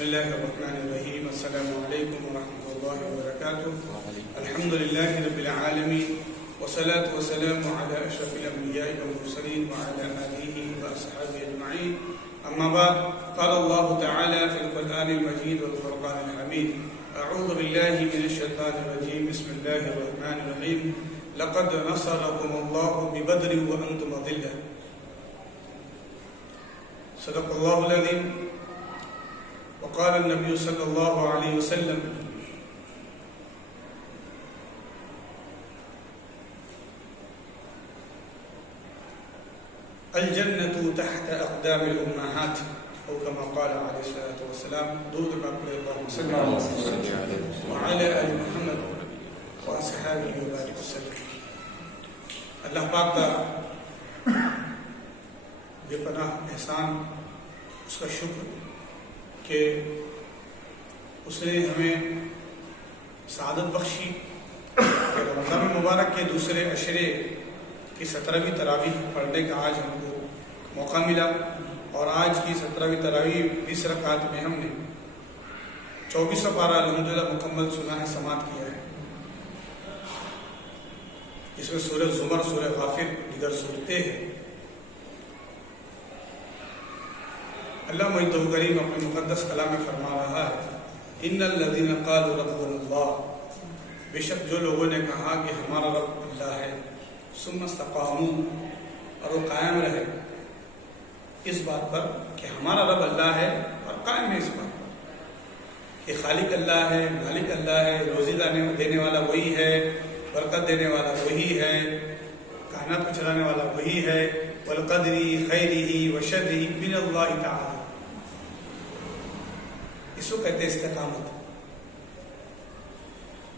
بسم الله الرحمن الرحيم. السلام عليكم ورحمة الله وبركاته. الحمد لله رب العالمين والصلاة والسلام على أشرف الأنبياء والمرسلين وعلى آله وأصحابه أجمعين. أما بعد، قال الله تعالى في القرآن المجيد والفرقان الحميد: أعوذ بالله من الشيطان الرجيم. بسم الله الرحمن الرحيم. لقد نصركم الله ببدر وأنتم أذلة. صدق الله العظيم. وقال النبي صلی اللہ علیہ وسلم: الجنة تحت اقدام الامہات، او كما قال علیہ الصلوۃ والسلام. درود پاک پڑھیں اللہم صلی اللہ علیہ وسلم وعلی آل محمد واصحابہ وبارک وسلم. اللہ پاک کا بے پناہ احسان، اس کا شکر کہ اس نے ہمیں سعادت بخشی کہ رمضان مبارک کے دوسرے عشرے کی 17ویں تراویح پڑھنے کا آج ہم کو موقع ملا، اور آج کی 17ویں تراویح 20 رکعات میں ہم نے 24 پارہ الحمدللہ مکمل سنا ہے، سماعت کیا ہے. اس میں سورہ زمر، سورہ غافر، دیگر صورتیں ہیں. اللہ مجد و کریم اپنے مقدس کلام میں فرما رہا ہے: ان الذین قالوا ربنا اللہ، بے شک جو لوگوں نے کہا کہ ہمارا رب اللہ ہے، ثم استقاموا، اور وہ قائم رہے اس بات پر کہ ہمارا رب اللہ ہے، اور قائم ہے اس بات پر کہ خالق اللہ ہے، مالک اللہ ہے، روزی دینے والا وہی ہے، برکت دینے والا وہی ہے، کائنات کو چلانے والا وہی ہے. والقدر خیرہ وشرہ من اللہ تعالی. اس کو کہتے ہیں استقامت.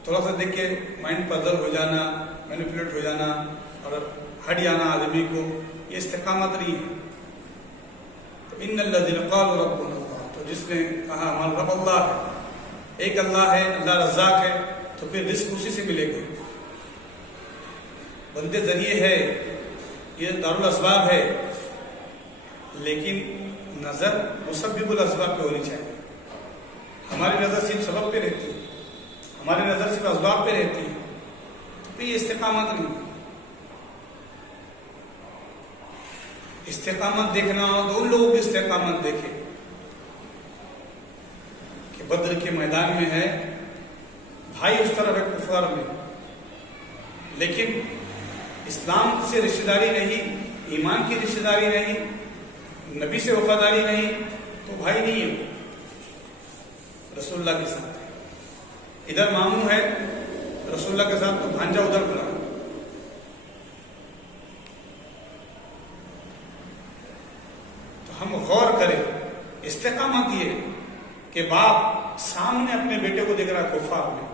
تھوڑا سا دیکھ کے مائنڈ پزل ہو جانا، مینیپولیٹ ہو جانا اور ہٹ جانا آدمی کو، یہ استقامت نہیں ہے. تو ان الذین قالوا ربنا اللہ، تو جس نے کہا ہمارا رب اللہ ہے، ایک اللہ ہے، اللہ رزاق ہے، تو پھر رزق اسی سے ملے گا. بندے ذریعے ہے، یہ دارالاسباب ہے، لیکن نظر مسبب الاسباب پہ ہونی چاہیے. ہماری نظر صرف سبب پہ رہتی ہے، ہماری نظر صرف اسباب پہ رہتی ہے، تو پھر یہ استقامت نہیں. استقامت دیکھنا ہو تو ان لوگوں کی استقامت دیکھے کہ بدر کے میدان میں ہے، بھائی اس طرف ہے کفار میں، لیکن اسلام سے رشتہ داری نہیں، ایمان کی رشتہ داری نہیں، نبی سے وفاداری نہیں، تو بھائی نہیں ہے. رسول اللہ کے ساتھ ہے، ادھر ماموں ہے رسول اللہ کے ساتھ، تو بھانجا ادھر کھڑا. تو ہم غور کریں. استقامت یہ کہ باپ سامنے اپنے بیٹے کو دیکھ رہا ہے کفار میں،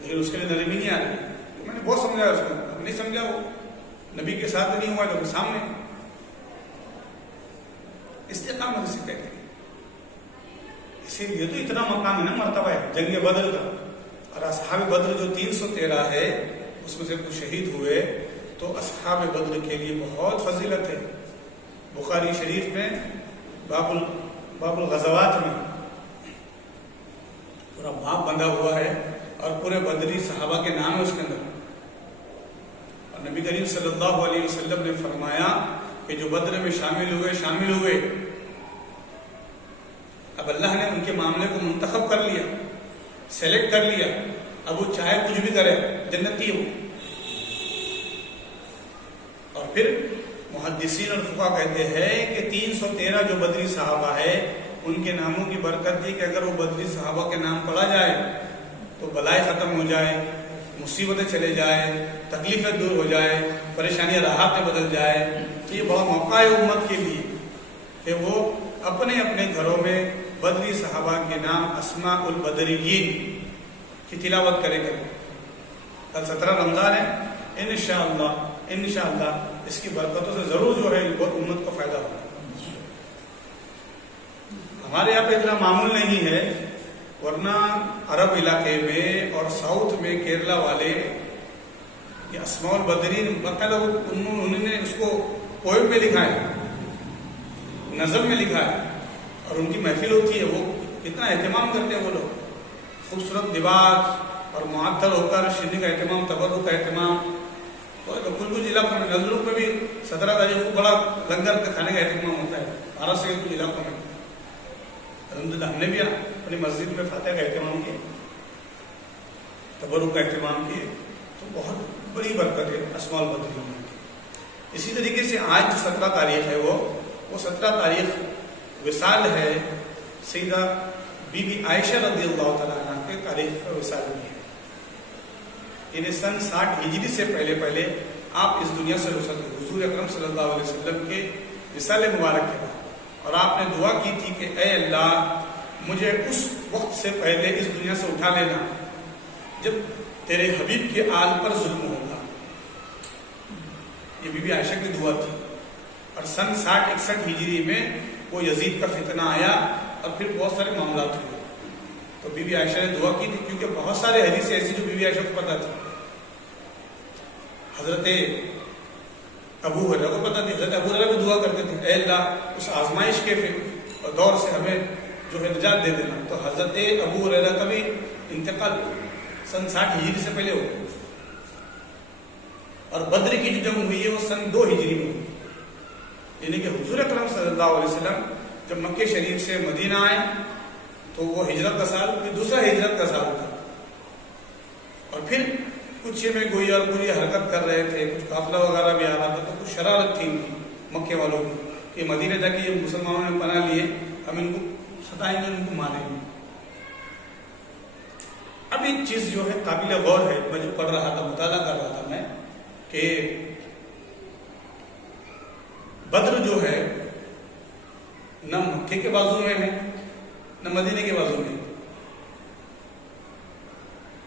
لیکن اس کے لیے نرمی نہیں آ رہی. میں نے بہت سمجھایا، اس کو نہیں سمجھا، وہ نبی کے ساتھ نہیں ہوا تو سامنے. استقامت اسے کہتے ہیں. اسی لیے تو اتنا مقام ہے نا، مرتبہ ہے جنگ بدر کا. اور اصحاب بدر جو 313 ہے، اس میں سے کچھ شہید ہوئے، تو اصحاب بدر کے لیے بہت فضیلت ہے. بخاری شریف میں باب الغزوات میں پورا باب بندھا ہوا ہے، اور پورے بدری صحابہ کے نام ہے اس کے اندر. اور نبی کریم صلی اللہ علیہ وسلم نے فرمایا کہ جو بدر میں شامل ہوئے، اب اللہ نے ان کے معاملے کو منتخب کر لیا، سلیکٹ کر لیا. اب وہ چاہے کچھ بھی کرے، جنتی ہو. اور پھر محدثین اور فقہا کہتے ہیں کہ 313 جو بدری صحابہ ہے، ان کے ناموں کی برکت تھی کہ اگر وہ بدری صحابہ کے نام پڑھا جائے تو بلائیں ختم ہو جائے، مصیبتیں چلے جائے، تکلیفیں دور ہو جائے، پریشانیاں راحت میں بدل جائے. تو یہ بڑا موقع ہے امت کے لیے کہ وہ اپنے اپنے گھروں میں بدری صحابہ کے نام اسماء البدریین کی تلاوت کرے گا. کل 17 رمضان ہے، انشاءاللہ اس کی برکتوں سے ضرور جو ہے امت کو فائدہ ہوگا. ہمارے یہاں پہ اتنا معمول نہیں ہے، ورنہ عرب علاقے میں اور ساؤتھ میں کیرلا والے یہ اسماء البدرین باقاعدہ انہوں نے اس کو پوئم میں لکھا ہے، نظم میں لکھا ہے. اور ان کی محفل ہوتی ہے، وہ کتنا اہتمام کرتے ہیں وہ لوگ، خوبصورت لباس اور معطر ہو کر شیرنی کا اہتمام، تبرک کا اہتمام. کچھ علاقوں میں نظروں میں بھی 17 تاریخ کو بڑا لنگر کھانے کا اہتمام ہوتا ہے. 12 سے کچھ علاقوں میں الحمدللہ ہم نے بھی اپنی مسجد میں فاتحہ کا اہتمام کیا، تبرک کا اہتمام کیے. تو بہت بڑی برکت ہے اسماء البدری میں. اسی طریقے سے آج جو 17 تاریخ ہے وہ 17 تاریخ وصال ہے سیدہ بی بی عائشہ رضی اللہ تعالیٰ عنہ کے تاریخ کا وصال بھی ہے. یعنی سن 60 ہجری سے پہلے آپ اس دنیا سے رخصت ہوئے حضور اکرم صلی اللہ علیہ وسلم کے وصال مبارک کے بعد. اور آپ نے دعا کی تھی کہ اے اللہ مجھے اس وقت سے پہلے اس دنیا سے اٹھا لینا جب تیرے حبیب کے آل پر ظلم ہوگا. یہ بی بی عائشہ کی دعا تھی. اور سن 60-61 ہجری میں وہ یزید کا فتنہ آیا اور پھر بہت سارے معاملات ہوئے. تو بی بی عائشہ نے دعا کی تھی کیونکہ بہت سارے حدیث ایسی جو بی بی عائشہ کو پتہ تھی. حضرت ابو ہریرہ کو پتہ تھی. حضرت ابو ہریرہ بھی دعا کرتے تھے اے اللہ اس آزمائش کے دور سے ہمیں جو ہے نجات دے دینا. تو حضرت ابو ہریرہ کا بھی انتقال سن 60 ہجری سے پہلے ہو. اور بدر کی جو جنگ ہوئی ہے وہ سن 2 ہجری میں ہوئی. یعنی کہ حضور اکرم صلی اللہ علیہ وسلم جب مکہ شریف سے مدینہ آئے تو وہ ہجرت کا سال پھر دوسرا ہجرت کا سال تھا. اور پھر کچھ میں گوئی اور پوری حرکت کر رہے تھے, کچھ قافلہ وغیرہ بھی آ رہا تھا, تو کچھ شرارت تھی ان کی مکے والوں کی کہ مدینہ جا کے یہ مسلمانوں نے پناہ لیے, ہم ان کو ستائیں گے, ان کو ماریں گے. اب ایک چیز جو ہے قابل غور ہے, میں جو پڑھ رہا تھا, مطالعہ کر رہا تھا میں, کہ بدر جو ہے نہ مکے کے بازو میں ہے نہ مدینے کے بازو میں.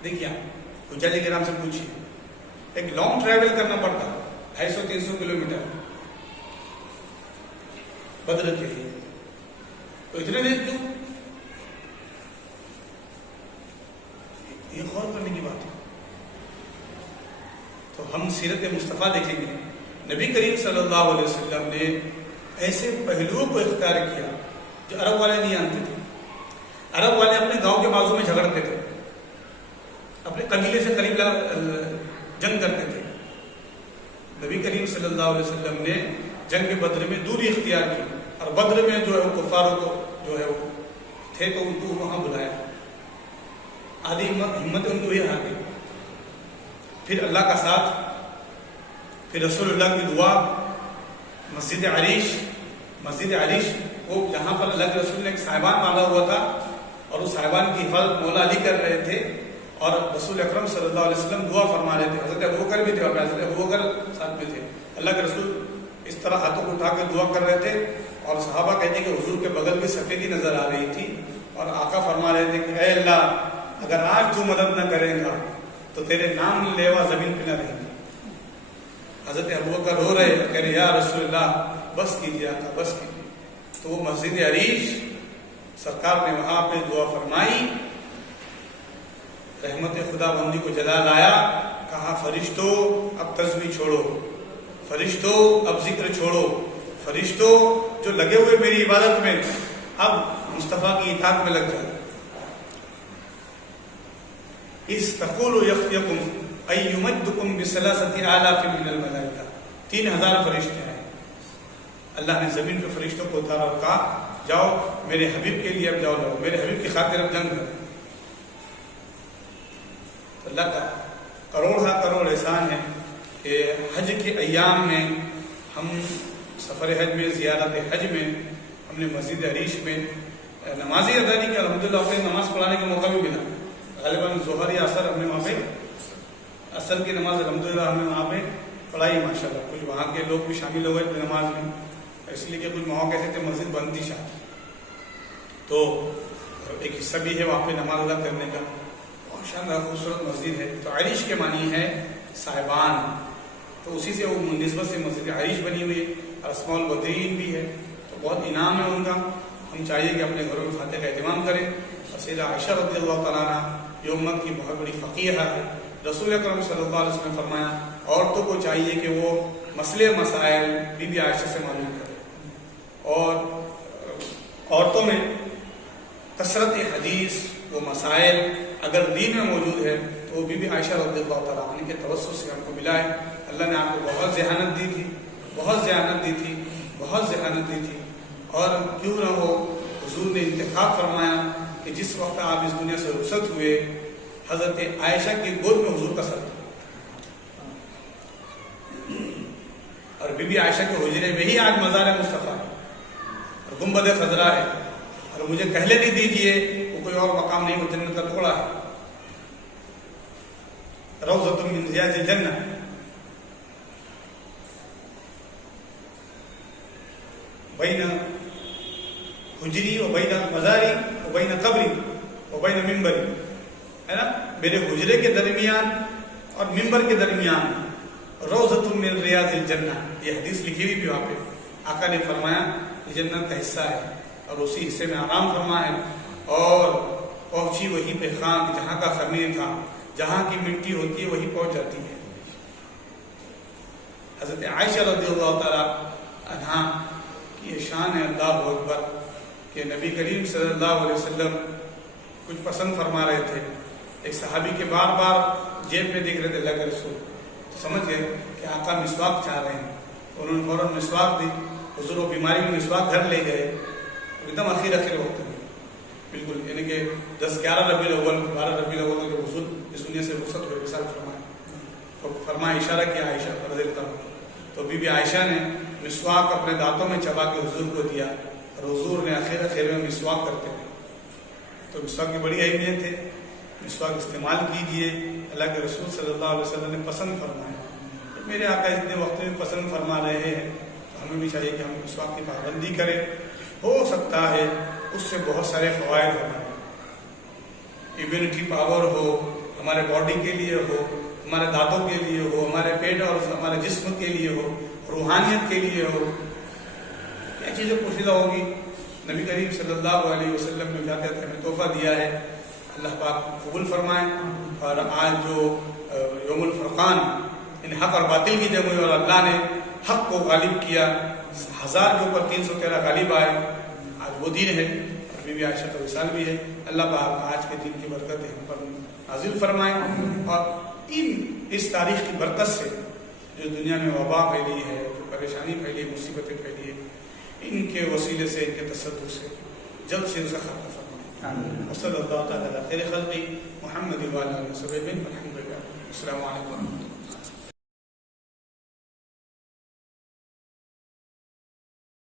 دیکھیے آپ حجاج کرام سے پوچھیے, ایک لانگ ٹریول کرنا پڑتا 250-300 کلومیٹر بدر کے لیے, تو اتنے دیر کیوں؟ یہ غور کرنے کی بات ہے. تو ہم سیرت مصطفیٰ دیکھیں گے, نبی کریم صلی اللہ علیہ وسلم نے ایسے پہلوؤں کو اختیار کیا جو عرب والے نہیں جانتے تھے. عرب والے اپنے گاؤں کے بازو میں جھگڑتے تھے, اپنے قبیلے سے قریب جنگ کرتے تھے. نبی کریم صلی اللہ علیہ وسلم نے جنگ بدر میں دوری اختیار کی, اور بدر میں جو ہے کفاروں کو جو ہے وہ تھے تو ان کو وہاں بلایا. آدھی ہمت ان کو ہی ہار گئی. پھر اللہ کا ساتھ, پھر رسول اللہ کی دعا, مسجد عریش وہ جہاں پر اللہ کے رسول نے ایک صاحبان باندھا ہوا تھا, اور اس صاحبان کی حفاظت مولا علی کر رہے تھے, اور رسول اکرم صلی اللہ علیہ وسلم دعا فرما رہے تھے. حضرت ابوبکر بھی تھے, اور حضرت ابوبکر ساتھ میں تھے. اللہ کے رسول اس طرح ہاتھوں کو اٹھا کے دعا کر رہے تھے, اور صحابہ کہتے ہیں کہ حضور کے بغل میں سفیدی نظر آ رہی تھی, اور آقا فرما رہے تھے کہ اے اللہ اگر آج تو مدد نہ کرے گا تو تیرے نام لیوا زمین پہ نہ رہیں گے. حضرت ابوبکر رو رہے, کہہ رہے یا رسول اللہ بس کیجیے آقا, بس کیجیے. تو وہ مسجد عریش سرکار نے وہاں پہ دعا فرمائی, رحمت خدا بندی کو جلا لایا, کہا فرشتوں اب تسبیح چھوڑو, فرشتوں اب ذکر چھوڑو, فرشتوں جو لگے ہوئے میری عبادت میں اب مصطفیٰ کی اطاعت میں لگ جاؤ. اس تقول یخفیکم ایمدکم بثلاثۃ آلاف من الملائکہ, 3000 فرشتے ہیں. اللہ نے زمین پہ فرشتوں کو اتارا اور کہا جاؤ میرے حبیب کے لیے اب جاؤ, لو میرے حبیب کی خاطر اب جنگ کرو. اللہ کا کروڑ احسان ہے کہ حج کے ایام میں ہم سفر حج میں, زیارت حج میں, ہم نے مسجد عریش میں نمازیں ادا نہیں کی. الحمدللہ اپنے نماز پڑھانے کا موقع بھی ملا. غالباً ظہر یا عصر ہم نے وہاں پہ, عصر کی نماز الحمدللہ ہم نے وہاں پہ پڑھائی ماشاءاللہ. کچھ وہاں کے لوگ بھی شامل ہو گئے نماز میں, اس لیے کہ کچھ مواقع ایسے تھے مسجد بند تھی شاید, تو ایک حصہ بھی ہے وہاں پہ نماز ادا کرنے کا. بہت شاندار خوبصورت مسجد ہے. تو عریش کے معنی ہے صاحبان, تو اسی سے وہ نسبت سے مسجد عریش بنی ہوئی ہے. اسماء البدرین بھی ہے, تو بہت انعام ہے ان کا. ہم چاہیے کہ اپنے گھروں میں فاتحہ کا اہتمام کریں. اور سیدہ عائشہ رضی اللہ تعالیٰ عنہ یہ امت کی بہت بڑی فقیہ ہے. رسول اکرم صلی اللہ علیہ وسلم نے فرمایا عورتوں کو چاہیے کہ وہ مسئلے مسائل بی بی عائشہ سے معلوم کریں, اور عورتوں میں کثرت حدیث و مسائل اگر دین میں موجود ہے تو وہ بی عائشہ رضی اللہ تعالیٰ عنہ کے توسط سے ہم کو ملا ہے. اللہ نے آپ کو بہت ذہانت دی تھی، بہت ذہانت دی تھی، بہت ذہانت دی تھی. اور کیوں نہ ہو حضور نے انتخاب فرمایا کہ جس وقت آپ اس دنیا سے رخصت ہوئے حضرت عائشہ کی گود میں حضور کا سر تھا، اور بی بی عائشہ کے حجرے میں ہی آج مزار مصطفیٰ ہے اور گنبد خضرا ہے. اور مجھے کہلے نہیں دیجیے وہ کوئی اور مقام نہیں، وہ جنت کا ٹکڑا ہے، روضۃ من ریاض الجنہ. بین حجری و بین مزاری و بین قبری و بین ممبری، ہے نا، میرے حجرے کے درمیان اور ممبر کے درمیان روضۃ من ریاض الجنہ. یہ حدیث لکھی ہوئی بھی وہاں پہ. آقا نے فرمایا یہ جنت کا حصہ ہے اور اسی حصے میں آرام فرمائے. اور پہنچی وہیں پہ خاک جہاں کا خمیر تھا، جہاں کی مٹی ہوتی ہے وہی پہنچ جاتی ہے. حضرت عائشہ رضی اللہ تعالیٰ عنہا کی یہ شان ہے، اللہ اکبر، کہ نبی کریم صلی اللہ علیہ وسلم کچھ پسند فرما رہے تھے. ایک صحابی کے بار بار جیب میں دیکھ رہے تھے اللہ کے رسول، تو سمجھ گئے کہ آقا مسواک چاہ رہے ہیں. انہوں نے فوراً مسواک دی. حضور و بیماری میں مسواک گھر لے گئے ایک دم آخر وقت میں، بالکل یعنی کہ 10-11 ربیع الاول 12 ربیع الاول کے حضور اس دنیا سے رخصت ہوئے. مثال فرمایا اشارہ کیا عائشہ رضی اللہ عنہ، تو بی بی عائشہ نے مسواک اپنے دانتوں میں چبا کے حضور کو دیا اور حضور نے آخر میں مسواک کرتے ہیں. تو مسواک کی بڑی اہمیت ہے. مسواک استعمال کیجیے، اللہ کے رسول صلی اللہ علیہ وسلم نے پسند فرمایا. میرے آقا اتنے وقت میں پسند فرما رہے ہیں تو ہمیں بھی چاہیے کہ ہم مسواک کی پابندی کریں. ہو سکتا ہے اس سے بہت سارے فوائد ہوں، امیونٹی پاور ہو، ہمارے باڈی کے لیے ہو، ہمارے دانتوں کے لیے ہو، ہمارے پیٹ اور ہمارے جسم کے لیے ہو، روحانیت کے لیے ہو. کیا چیزیں پوشیدہ ہوگی. نبی کریم صلی اللہ علیہ وسلم نے جاتے تھے ہمیں تحفہ دیا ہے، اللہ پاک قبول فرمائیں. اور آج جو یوم الفرقان ان حق اور باطل کی جنگ ہوئی اور اللہ نے حق کو غالب کیا، 1000 کے اوپر 313 غالب آئے، آج وہ دن ہے. بی بی عائشہ کا وصال بھی ہے. اللہ پاک آج کے دن کی برکت ہم پر نازل فرمائیں. اور اس تاریخ کی برکت سے جو دنیا میں وبا پھیلی ہے، جو پریشانی پھیلی، مصیبتیں پھیلی ہے، ان کے وسیلے سے، ان کے تصدق سے جلد سے اسے ختم فرمائیں. وصلی اللہ تعالیٰ علی خیر خلقی محمد وعلی آلہ وصحبہ. الحمد للہ. السلام علیکم.